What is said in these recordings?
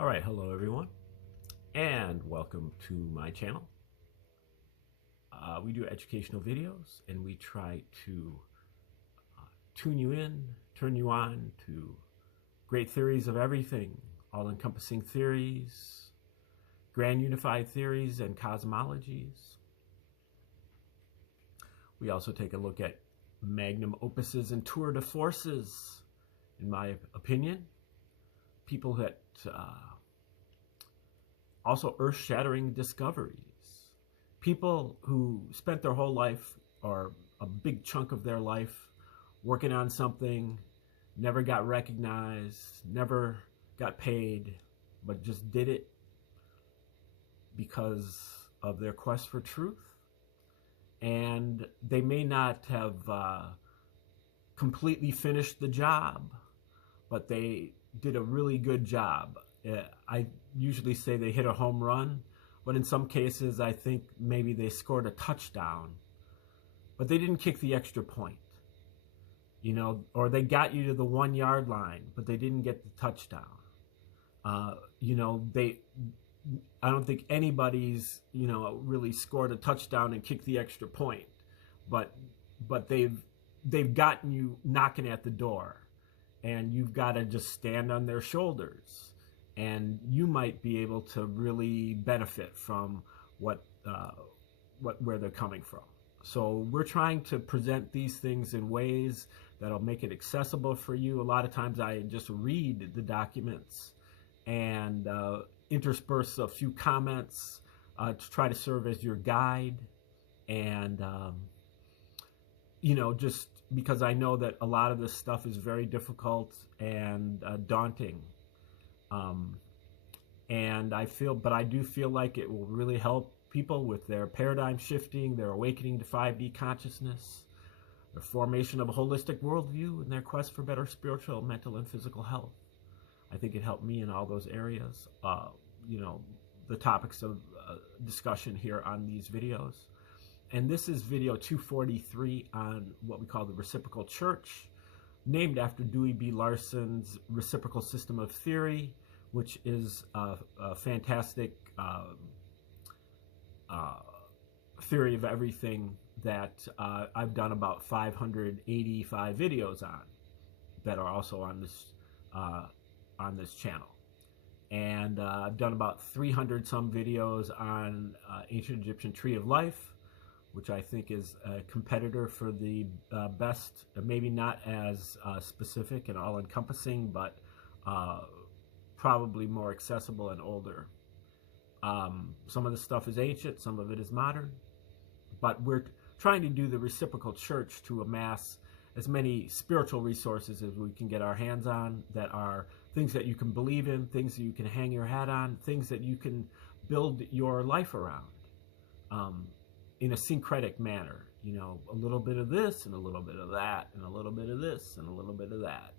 All right, hello everyone, and welcome to my channel. We do educational videos, and we try to tune you in, turn you on to great theories of everything, all-encompassing theories, grand unified theories, and cosmologies. We also take a look at magnum opuses and tour de forces, in my opinion. People that also earth-shattering discoveries. People who spent their whole life, or a big chunk of their life, working on something, never got recognized, never got paid, but just did it because of their quest for truth. And they may not have completely finished the job, but they did a really good job. I usually say they hit a home run, but in some cases I think maybe they scored a touchdown, but they didn't kick the extra point, you know, or they got you to the 1 yard line, but they didn't get the touchdown. You know, I don't think anybody's, you know, really scored a touchdown and kicked the extra point, but they've gotten you knocking at the door. And you've got to just stand on their shoulders, and you might be able to really benefit from where they're coming from. So we're trying to present these things in ways that'll make it accessible for you. A lot of times I just read the documents and intersperse a few comments to try to serve as your guide, and you know, just because I know that a lot of this stuff is very difficult and daunting. And I do feel like it will really help people with their paradigm shifting, their awakening to 5D consciousness, their formation of a holistic worldview, and their quest for better spiritual, mental, and physical health. I think it helped me in all those areas. You know, the topics of discussion here on these videos. And this is video 243 on what we call the Reciprocal Church, named after Dewey B. Larson's Reciprocal System of Theory, which is a fantastic theory of everything that I've done about 585 videos on, that are also on this channel. And I've done about 300 some videos on Ancient Egyptian Tree of Life, which I think is a competitor for the best, maybe not as specific and all-encompassing, but probably more accessible and older. Some of the stuff is ancient, some of it is modern, but we're trying to do the Reciprocal Church to amass as many spiritual resources as we can get our hands on, that are things that you can believe in, things that you can hang your hat on, things that you can build your life around. In a syncretic manner, you know, a little bit of this and a little bit of that and a little bit of this and a little bit of that.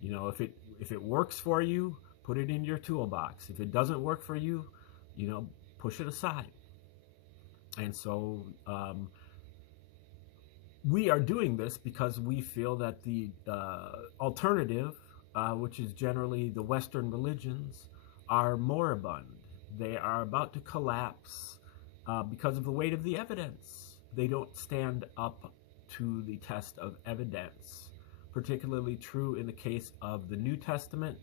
You know, if it works for you, put it in your toolbox. If it doesn't work for you, you know, push it aside. And so we are doing this because we feel that the alternative, which is generally the Western religions, are moribund. They are about to collapse. Because of the weight of the evidence. They don't stand up to the test of evidence. Particularly true in the case of the New Testament.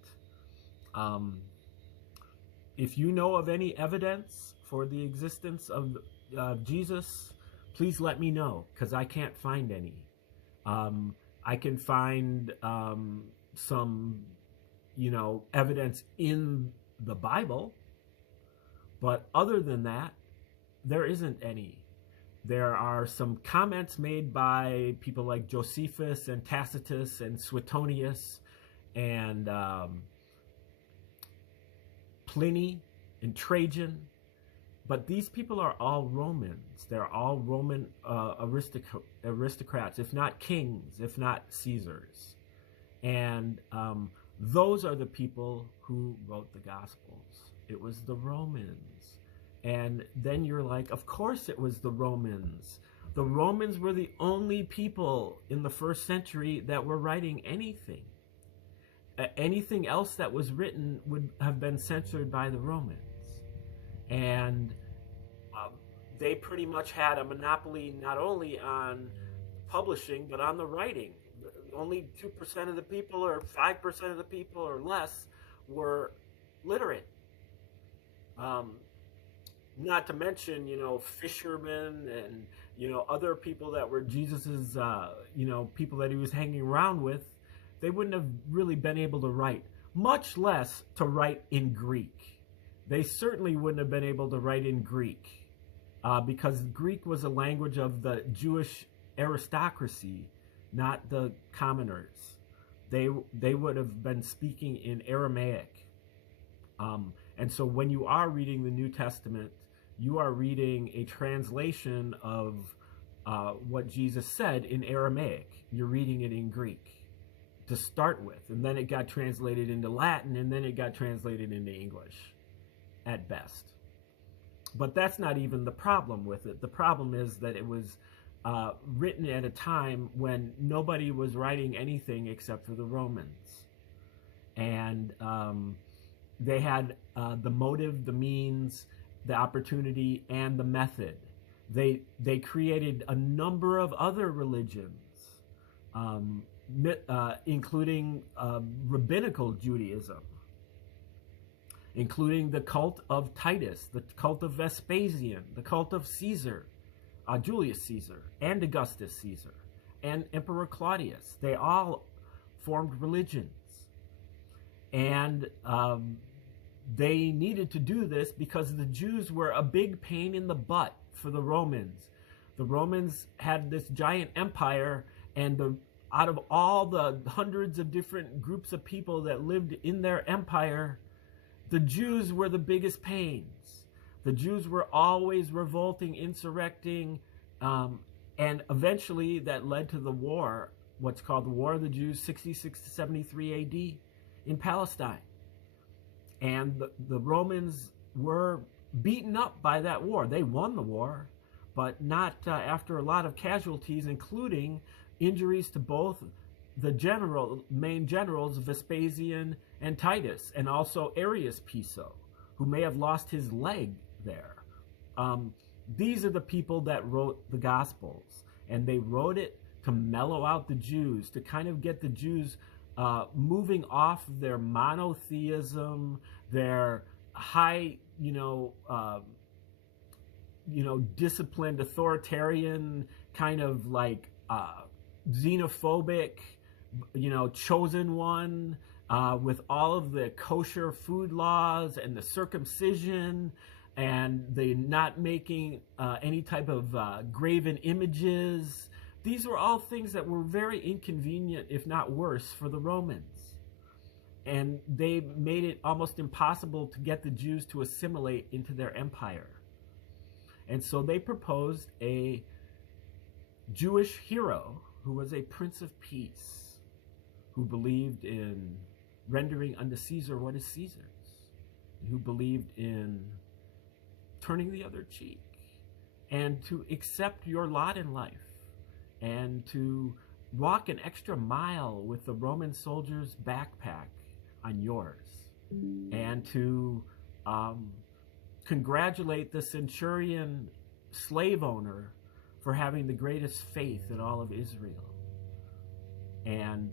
If you know of any evidence for the existence of Jesus, please let me know, because I can't find any. I can find some, you know, evidence in the Bible, but other than that, there isn't any. There are some comments made by people like Josephus and Tacitus and Suetonius and Pliny and Trajan, but these people are all Romans. They're all Roman aristocrats, if not kings, if not Caesars. And those are the people who wrote the Gospels. It was the Romans. And then you're like, of course it was the Romans. The Romans were the only people in the first century that were writing anything. anything else that was written would have been censored by the Romans. And they pretty much had a monopoly not only on publishing, but on the writing. Only 2% of the people or 5% of the people or less were literate. Not to mention, fishermen and, other people that were Jesus's, people that he was hanging around with. They wouldn't have really been able to write, much less to write in Greek. They certainly wouldn't have been able to write in Greek because Greek was a language of the Jewish aristocracy, not the commoners. They would have been speaking in Aramaic. And so when you are reading the New Testament, you are reading a translation of what Jesus said in Aramaic. You're reading it in Greek to start with, and then it got translated into Latin, and then it got translated into English at best. But that's not even the problem with it. The problem is that it was written at a time when nobody was writing anything except for the Romans. And they had the motive, the means, the opportunity, and the method. They created a number of other religions, including rabbinical Judaism, including the cult of Titus, the cult of Vespasian, the cult of Caesar, Julius Caesar, and Augustus Caesar, and Emperor Claudius. They all formed religions. And they needed to do this because the Jews were a big pain in the butt for the Romans. The Romans had this giant empire, and out of all the hundreds of different groups of people that lived in their empire, the Jews were the biggest pains. The Jews were always revolting, insurrecting, and eventually that led to the war, what's called the War of the Jews, 66 to 73 AD in Palestine. And the Romans were beaten up by that war. They won the war, but not after a lot of casualties, including injuries to both the main generals, Vespasian and Titus, and also Arius Piso, who may have lost his leg there. These are the people that wrote the Gospels, and they wrote it to mellow out the Jews, to kind of get the Jews moving off their monotheism, their high, disciplined, authoritarian, kind of like xenophobic, chosen one, with all of the kosher food laws and the circumcision and the not making any type of graven images. These were all things that were very inconvenient, if not worse, for the Romans. And they made it almost impossible to get the Jews to assimilate into their empire. And so they proposed a Jewish hero who was a Prince of Peace, who believed in rendering unto Caesar what is Caesar's, who believed in turning the other cheek, and to accept your lot in life, and to walk an extra mile with the Roman soldier's backpack on yours, and to congratulate the centurion slave owner for having the greatest faith in all of Israel, and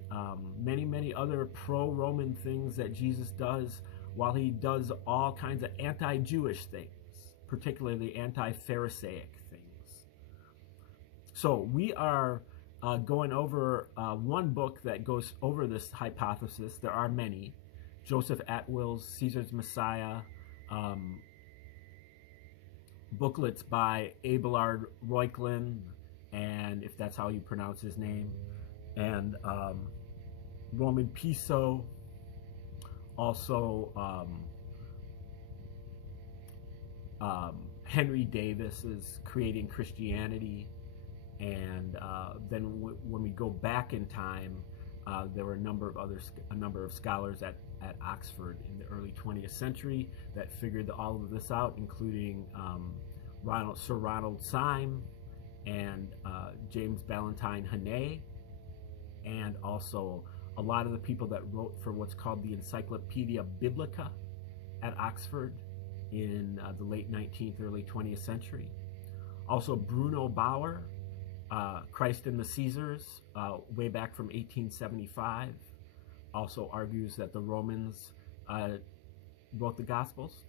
many, many other pro-Roman things that Jesus does, while he does all kinds of anti-Jewish things, particularly anti-Pharisaic things. So we are going over one book that goes over this hypothesis. There are many. Joseph Atwill's Caesar's Messiah, booklets by Abelard Reuchlin, and if that's how you pronounce his name, and Roman Piso, also Henry Davis is Creating Christianity, and then when we go back in time, there were a number of scholars at Oxford in the early 20th century that figured all of this out, including Sir Ronald Syme and James Ballantyne Hannay, and also a lot of the people that wrote for what's called the Encyclopedia Biblica at Oxford in the late 19th, early 20th century. Also Bruno Bauer, Christ and the Caesars, way back from 1875, also argues that the Romans wrote the Gospels,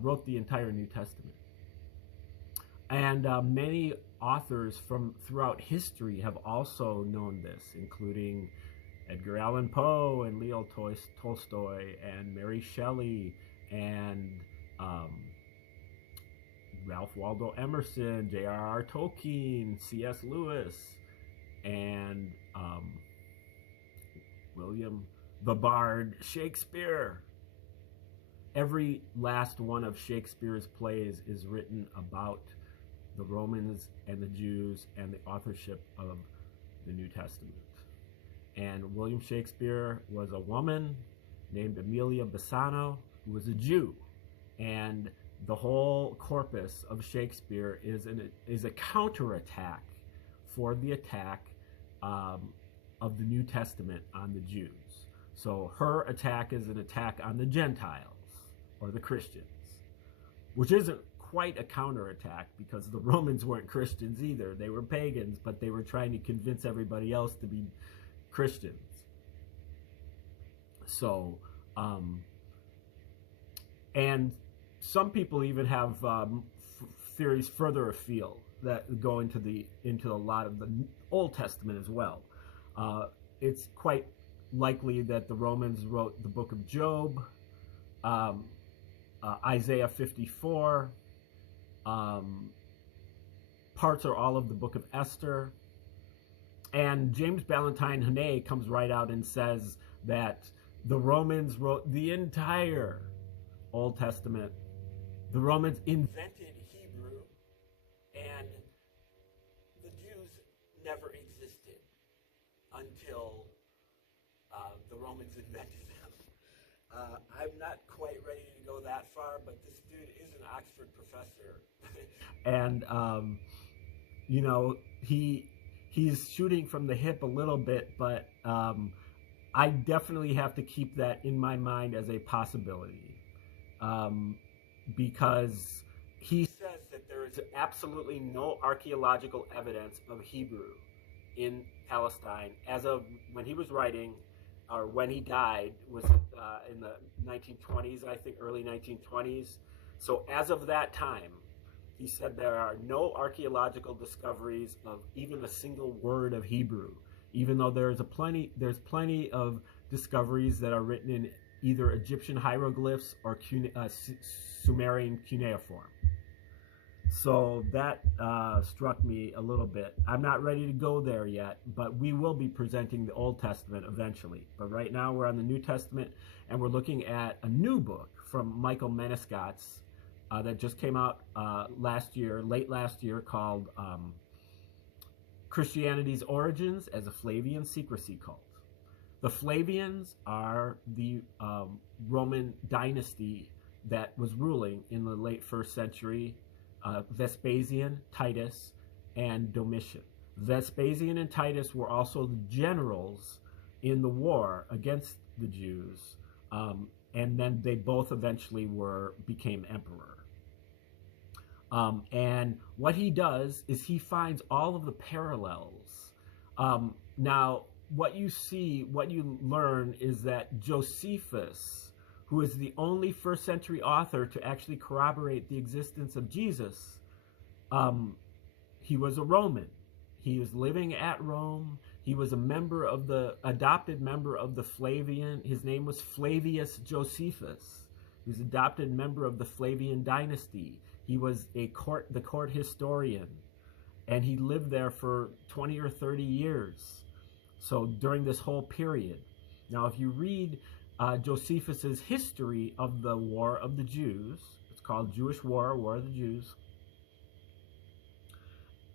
wrote the entire New Testament. And many authors from throughout history have also known this, including Edgar Allan Poe and Leo Tolstoy and Mary Shelley and Ralph Waldo Emerson, J.R.R. Tolkien, C.S. Lewis, and William the Bard Shakespeare. Every last one of Shakespeare's plays is written about the Romans and the Jews and the authorship of the New Testament. And William Shakespeare was a woman named Amelia Bassano, who was a Jew. And the whole corpus of Shakespeare is a counterattack for the attack of the New Testament on the Jews. So her attack is an attack on the Gentiles, or the Christians, which isn't quite a counterattack because the Romans weren't Christians either. They were pagans, but they were trying to convince everybody else to be Christians. So, and some people even have theories further afield that go into a lot of the Old Testament as well. It's quite likely that the Romans wrote the book of Job, Isaiah 54, parts or all of the book of Esther. And James Ballantyne Hannay comes right out and says that the Romans wrote the entire Old Testament. The Romans invented Hebrew, and the Jews never existed until the Romans invented them. I'm not quite ready to go that far, but this dude is an Oxford professor. And, you know, he's shooting from the hip a little bit, but I definitely have to keep that in my mind as a possibility. Because he says that there is absolutely no archaeological evidence of Hebrew in Palestine as of when he was writing, or when he died, was in the 1920s, I think, early 1920s. So as of that time, he said there are no archaeological discoveries of even a single word of Hebrew, even though there's plenty of discoveries that are written in either Egyptian hieroglyphs or Sumerian cuneiform. So that struck me a little bit. I'm not ready to go there yet, but we will be presenting the Old Testament eventually. But right now we're on the New Testament, and we're looking at a new book from Michael Menescatz that just came out late last year, called Christianity's Origins as a Flavian Secrecy Cult. The Flavians are the Roman dynasty that was ruling in the late 1st century. Vespasian, Titus, and Domitian. Vespasian and Titus were also the generals in the war against the Jews, and then they both eventually became emperor. And what he does is he finds all of the parallels. Now, what you learn is that Josephus, who is the only 1st century author to actually corroborate the existence of Jesus, he was a Roman. He was living at Rome. He was adopted member of the Flavian. His name was Flavius Josephus. He was adopted member of the Flavian dynasty. He was the court historian, and he lived there for 20 or 30 years. So during this whole period. Now, if you read Josephus's history of the War of the Jews, it's called Jewish War, War of the Jews,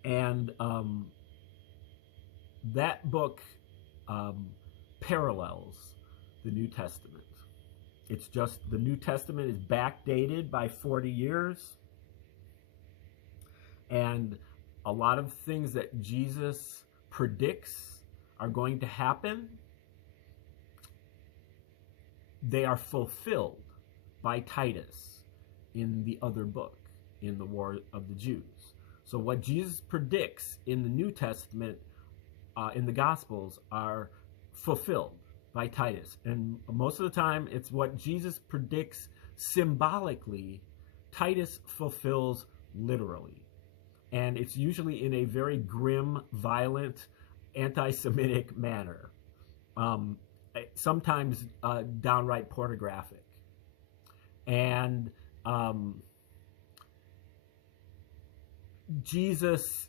and that book parallels the New Testament. It's just the New Testament is backdated by 40 years, and a lot of things that Jesus predicts are going to happen they are fulfilled by Titus in the other book, in the War of the Jews. So what Jesus predicts in the New Testament, in the Gospels, are fulfilled by Titus. And most of the time, it's what Jesus predicts symbolically, Titus fulfills literally. And it's usually in a very grim, violent, anti-Semitic manner. Sometimes downright pornographic. And Jesus,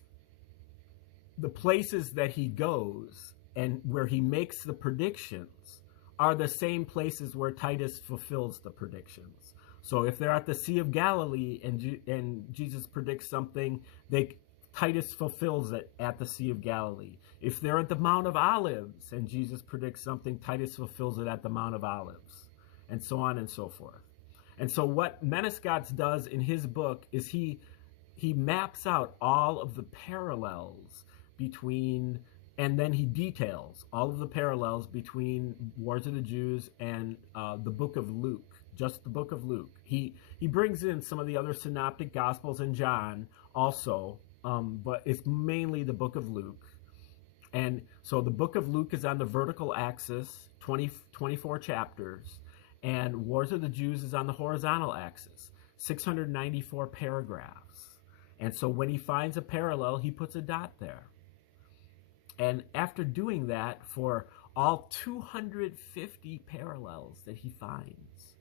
the places that he goes and where he makes the predictions are the same places where Titus fulfills the predictions. So if they're at the Sea of Galilee and Jesus predicts something, Titus fulfills it at the Sea of Galilee. If they're at the Mount of Olives and Jesus predicts something, Titus fulfills it at the Mount of Olives, and so on and so forth. And so what Menescotz does in his book is he maps out all of the parallels between, and then he details all of the parallels between Wars of the Jews and the book of Luke, just the book of Luke. He brings in some of the other synoptic gospels and John also, but it's mainly the book of Luke. And so the book of Luke is on the vertical axis, 24 chapters, and Wars of the Jews is on the horizontal axis, 694 paragraphs. And so when he finds a parallel, he puts a dot there. And after doing that for all 250 parallels that he finds,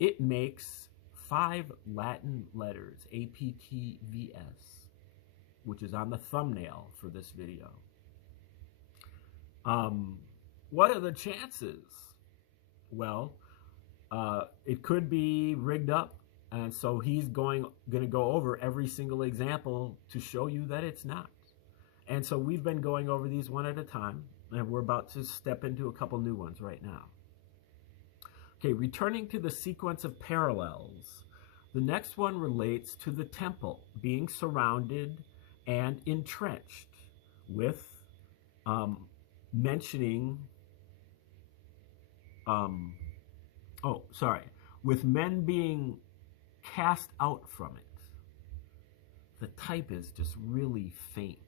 it makes 5 Latin letters, APTVS, which is on the thumbnail for this video. What are the chances? Well, it could be rigged up, and so he's going to go over every single example to show you that it's not. And so we've been going over these one at a time, and we're about to step into a couple new ones right now. Okay, returning to the sequence of parallels, the next one relates to the temple being surrounded and entrenched with with men being cast out from it. The type is just really faint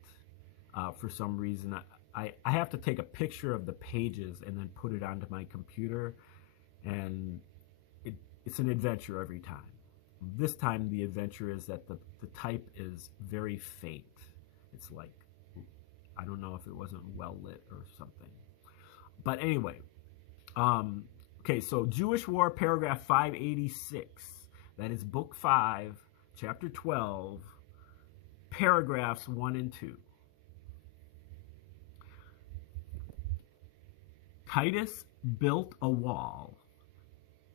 for some reason. I have to take a picture of the pages and then put it onto my computer, and it's an adventure every time. This time the adventure is that the type is very faint. It's like, I don't know if it wasn't well lit or something. But anyway, okay, so Jewish War, paragraph 586. That is book 5, chapter 12, paragraphs 1 and 2. Titus built a wall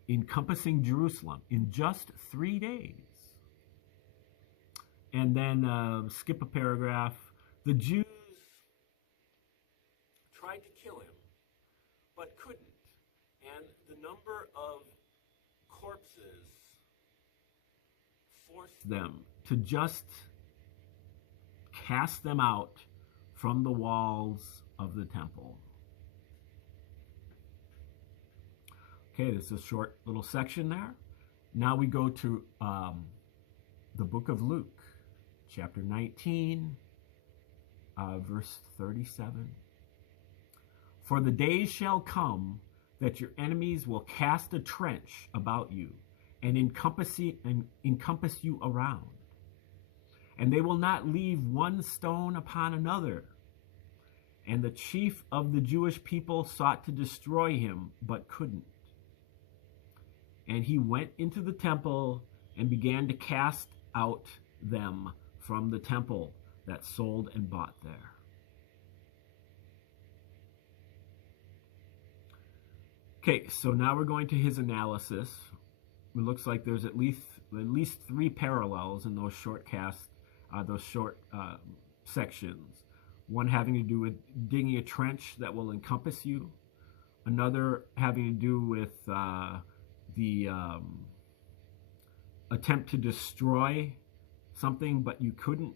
encompassing Jerusalem in just 3 days. And then skip a paragraph. The Jews tried to kill him, but couldn't. And the number of corpses forced them to just cast them out from the walls of the temple. Okay, this is a short little section there. Now we go to the book of Luke, chapter 19, verse 37. For the days shall come that your enemies will cast a trench about you and encompass you around. And they will not leave one stone upon another. And the chief of the Jewish people sought to destroy him, but couldn't. And he went into the temple and began to cast out them from the temple that sold and bought there. Okay, so now we're going to his analysis. It looks like there's at least 3 parallels in those short sections. One having to do with digging a trench that will encompass you. Another having to do with the attempt to destroy something, but you couldn't.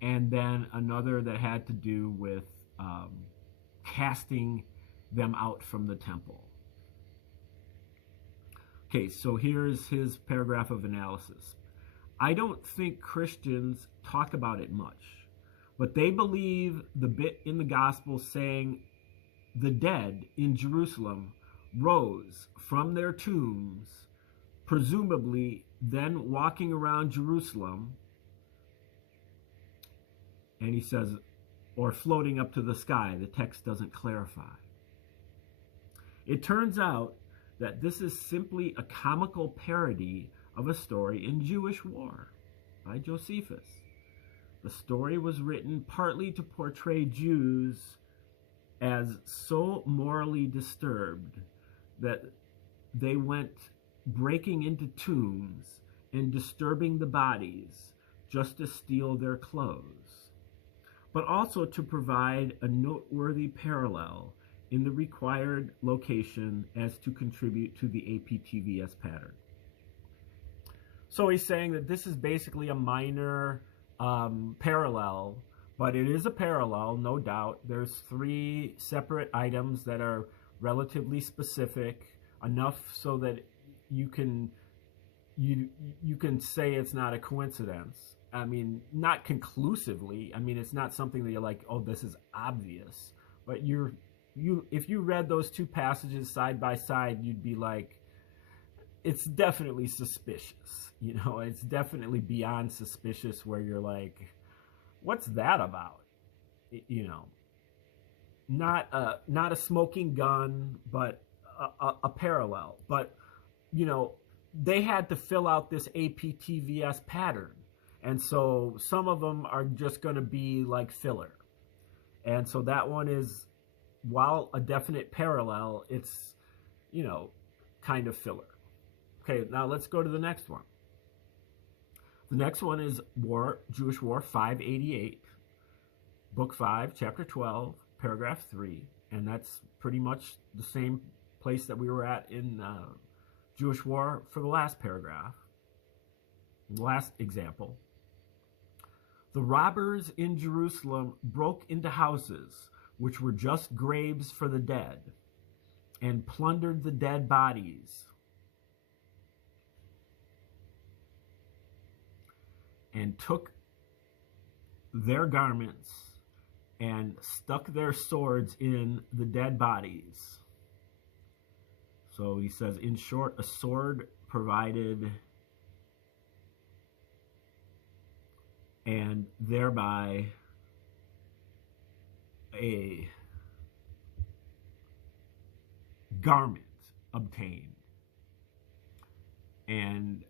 And then another that had to do with casting them out from the temple. Okay, so here's his paragraph of analysis. I don't think Christians talk about it much, but they believe the bit in the gospel saying the dead in Jerusalem rose from their tombs, presumably then walking around Jerusalem, and he says, or floating up to the sky. The text doesn't clarify. It turns out that this is simply a comical parody of a story in Jewish War by Josephus. The story was written partly to portray Jews as so morally disturbed that they went breaking into tombs and disturbing the bodies just to steal their clothes, but also to provide a noteworthy parallel in the required location as to contribute to the APTVS pattern. So he's saying that this is basically a minor parallel, but it is a parallel, no doubt. There's 3 separate items that are relatively specific, enough so that you can say it's not a coincidence. I mean, not conclusively. I mean, it's not something that you're like, oh, this is obvious. But if you read those 2 passages side by side, you'd be like, it's definitely suspicious. You know, it's definitely beyond suspicious, where you're like, what's that about? You know, not a smoking gun, but a parallel. But, you know, they had to fill out this APTVS pattern. And so some of them are just going to be like filler. And so that one is, while a definite parallel, it's, you know, kind of filler. Okay, now let's go to the next one. The next one is Jewish War 588, Book 5, Chapter 12, Paragraph 3. And that's pretty much the same place that we were at in Jewish War for the last paragraph, the last example. The robbers in Jerusalem broke into houses which were just graves for the dead, and plundered the dead bodies, and took their garments and stuck their swords in the dead bodies. So he says, in short, a sword provided, and thereby a garment obtained. And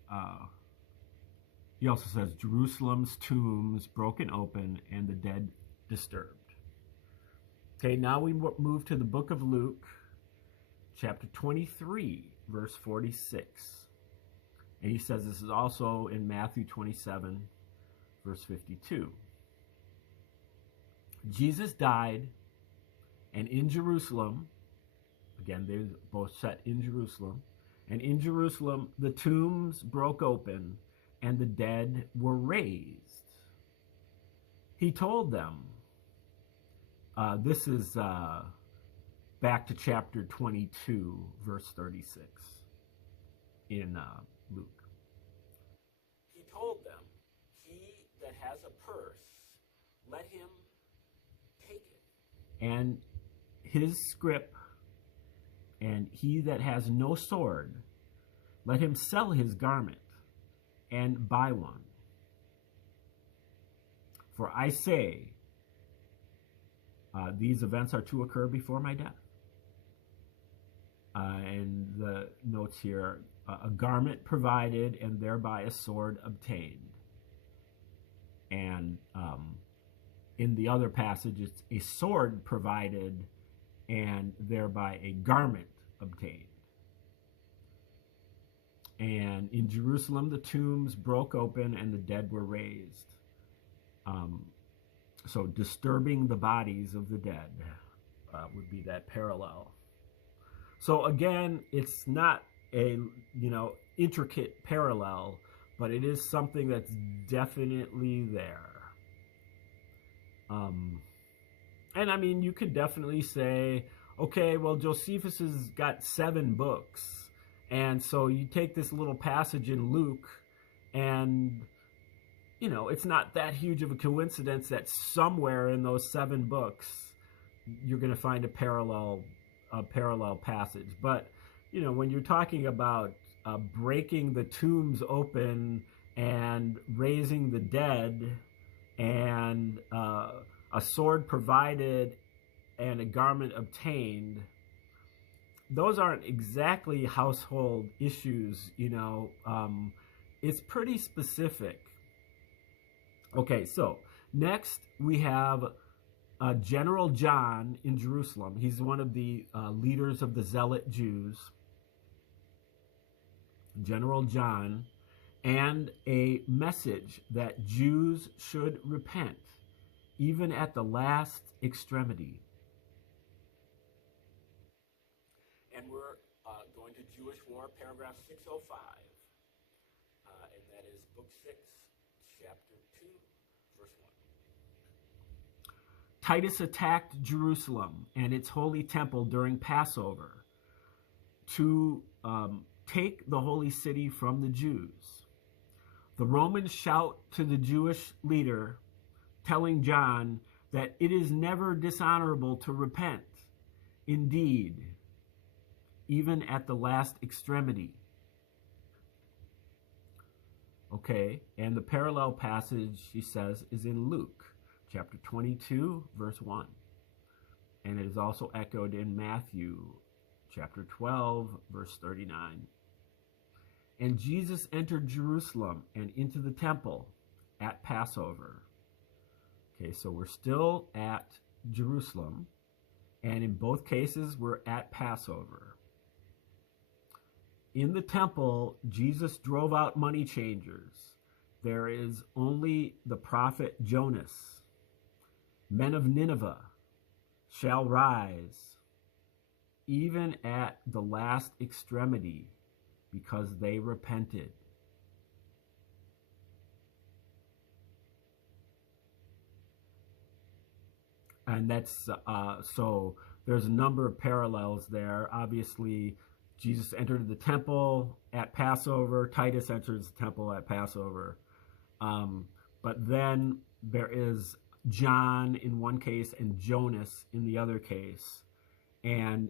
he also says Jerusalem's tombs broken open and the dead disturbed. Okay, now we move to the book of Luke, chapter 23, verse 46. And he says this is also in Matthew 27, verse 52. Jesus died, and in Jerusalem, again, they're both set in Jerusalem, and in Jerusalem the tombs broke open and the dead were raised. He told them, this is back to chapter 22, verse 36 in Luke. He told them, he that has a purse, let him take it, and his scrip, and he that has no sword, let him sell his garment and buy one. For I say, these events are to occur before my death. And the notes here, a garment provided and thereby a sword obtained. And in the other passage, it's a sword provided and thereby a garment obtained. And in Jerusalem, the tombs broke open and the dead were raised. So disturbing the bodies of the dead would be that parallel. So again, it's not a, intricate parallel, but it is something that's definitely there. And I mean, you could definitely say, okay, well, Josephus has got 7 books, And so you take this little passage in Luke, and it's not that huge of a coincidence that somewhere in those 7 books you're going to find a parallel passage. But when you're talking about breaking the tombs open and raising the dead, and a sword provided and a garment obtained, those aren't exactly household issues. It's pretty specific. Okay, so next we have General John in Jerusalem. He's one of the leaders of the Zealot Jews. General John, and a message that Jews should repent, even at the last extremity. And we're going to Jewish War, paragraph 605, and that is book 6, chapter 2, verse 1. Titus attacked Jerusalem and its holy temple during Passover to take the holy city from the Jews. The Romans shout to the Jewish leader, telling John that it is never dishonorable to repent. Indeed, even at the last extremity. Okay, and the parallel passage, he says, is in Luke, chapter 22, verse 1. And it is also echoed in Matthew, chapter 12, verse 39. And Jesus entered Jerusalem and into the temple at Passover. Okay, so we're still at Jerusalem, and in both cases, we're at Passover. In the temple, Jesus drove out money changers. There is only the prophet Jonas. Men of Nineveh shall rise, even at the last extremity, because they repented. And that's, so there's a number of parallels there. Obviously, Jesus entered the temple at Passover. Titus enters the temple at Passover. But then there is John in one case and Jonas in the other case. And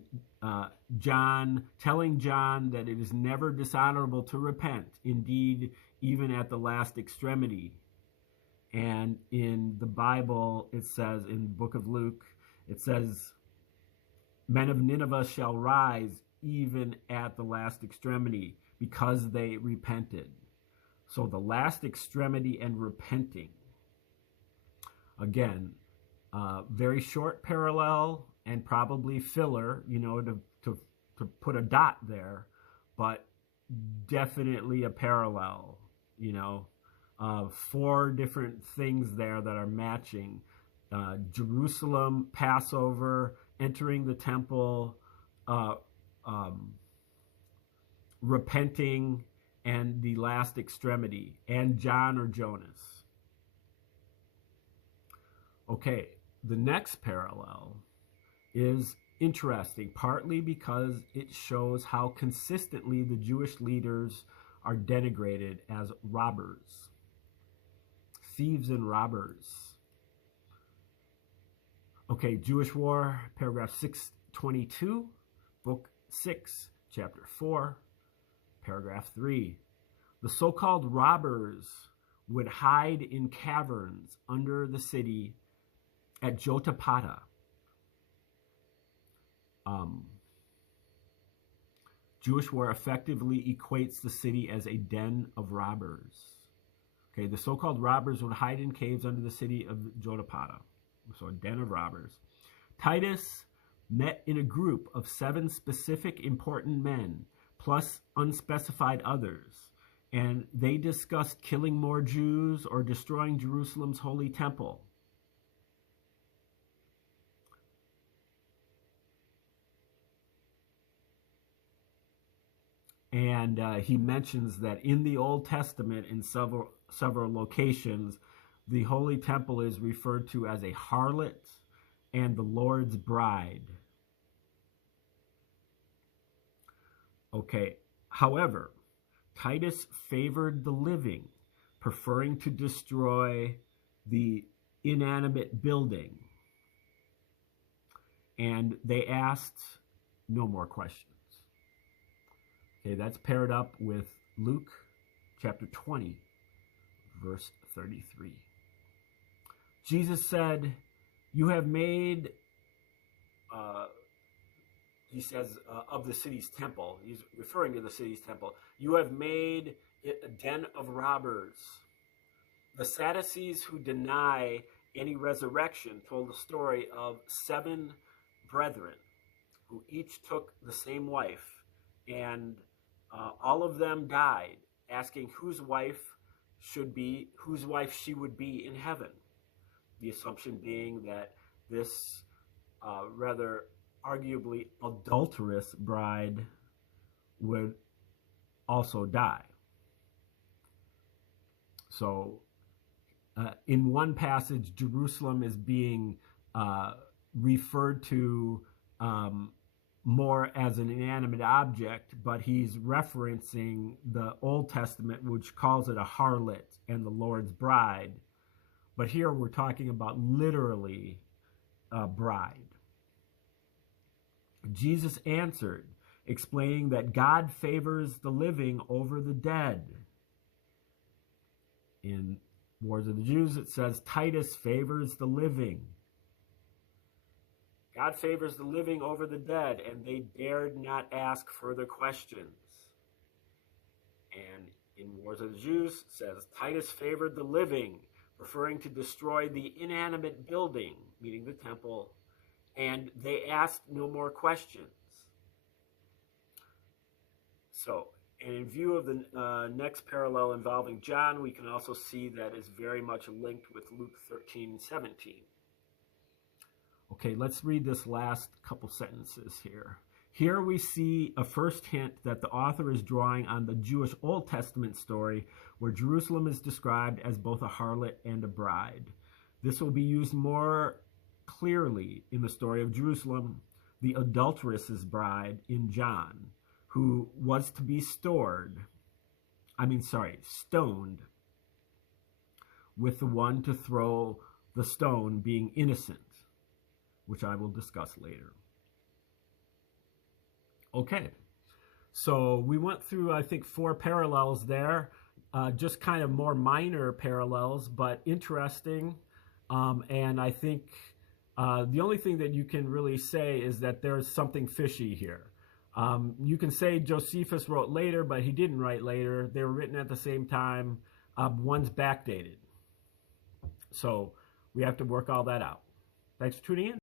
John, telling John that it is never dishonorable to repent, indeed, even at the last extremity. And in the Bible, it says, in the book of Luke, it says, men of Nineveh shall rise even at the last extremity, because they repented. So the last extremity and repenting. Again, very short parallel and probably filler, to put a dot there, but definitely a parallel, 4 different things there that are matching. Jerusalem, Passover, entering the temple, repenting, and the last extremity, and John or Jonas. Okay, the next parallel is interesting, partly because it shows how consistently the Jewish leaders are denigrated as robbers, thieves and robbers. Okay, Jewish War, paragraph 622, book 6, chapter 4, paragraph 3. The so-called robbers would hide in caverns under the city at Jotapata. Jewish War effectively equates the city as a den of robbers. Okay, the so-called robbers would hide in caves under the city of Jotapata, so a den of robbers. Titus met in a group of 7 specific important men, plus unspecified others, and they discussed killing more Jews or destroying Jerusalem's holy temple. And he mentions that in the Old Testament, in several locations, the Holy Temple is referred to as a harlot and the Lord's bride. Okay, However, Titus favored the living, preferring to destroy the inanimate building. And they asked no more questions. Okay, that's paired up with Luke chapter 20, verse 33. Jesus said, you have made, he says, of the city's temple. He's referring to the city's temple. You have made it a den of robbers. The Sadducees, who deny any resurrection, told the story of 7 brethren who each took the same wife, and all of them died, asking whose wife she would be in heaven. The assumption being that this rather arguably adulterous bride would also die. So in one passage, Jerusalem is being referred to more as an inanimate object, but he's referencing the Old Testament, which calls it a harlot and the Lord's bride. But here we're talking about literally a bride. Jesus answered, explaining that God favors the living over the dead. In Wars of the Jews, it says, Titus favors the living. God favors the living over the dead, and they dared not ask further questions. And in Wars of the Jews, it says, Titus favored the living, preferring to destroy the inanimate building, meaning the temple, and they asked no more questions. So, and in view of the next parallel involving John, we can also see that is very much linked with Luke 13:17. Okay, let's read this last couple sentences here. Here we see a first hint that the author is drawing on the Jewish Old Testament story where Jerusalem is described as both a harlot and a bride. This will be used more clearly in the story of Jerusalem, the adulteress's bride in John, who was to be stoned, with the one to throw the stone being innocent, which I will discuss later. Okay, so we went through, I think, 4 parallels there, just kind of more minor parallels, but interesting. And I think the only thing that you can really say is that there's something fishy here. You can say Josephus wrote later, but he didn't write later. They were written at the same time. One's backdated. So we have to work all that out. Thanks for tuning in.